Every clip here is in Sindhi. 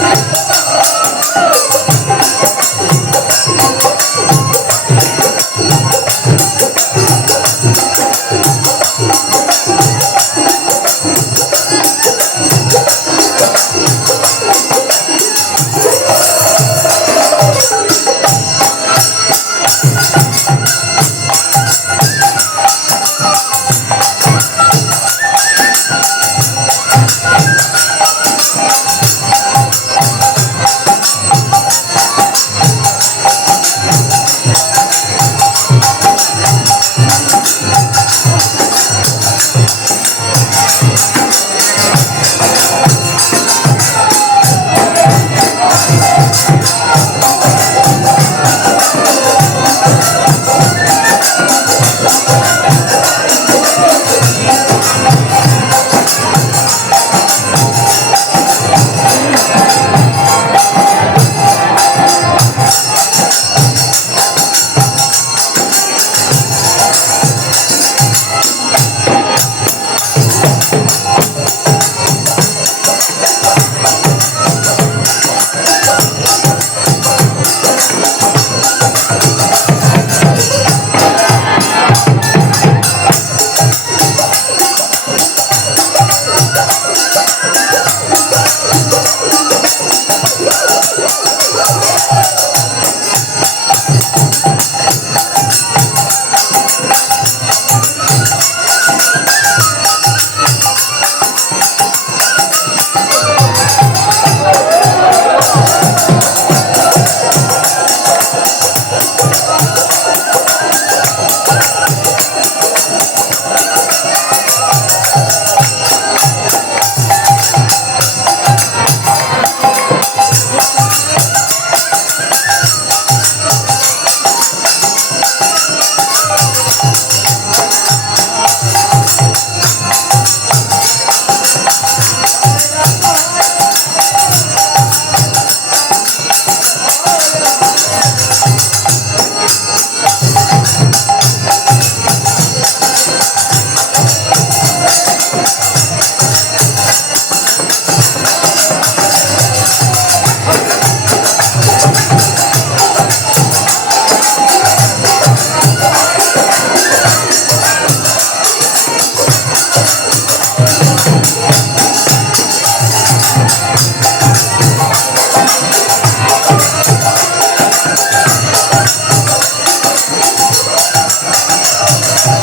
Thank you.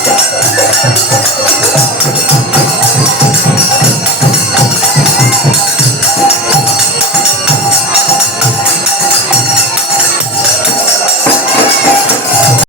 Thank you.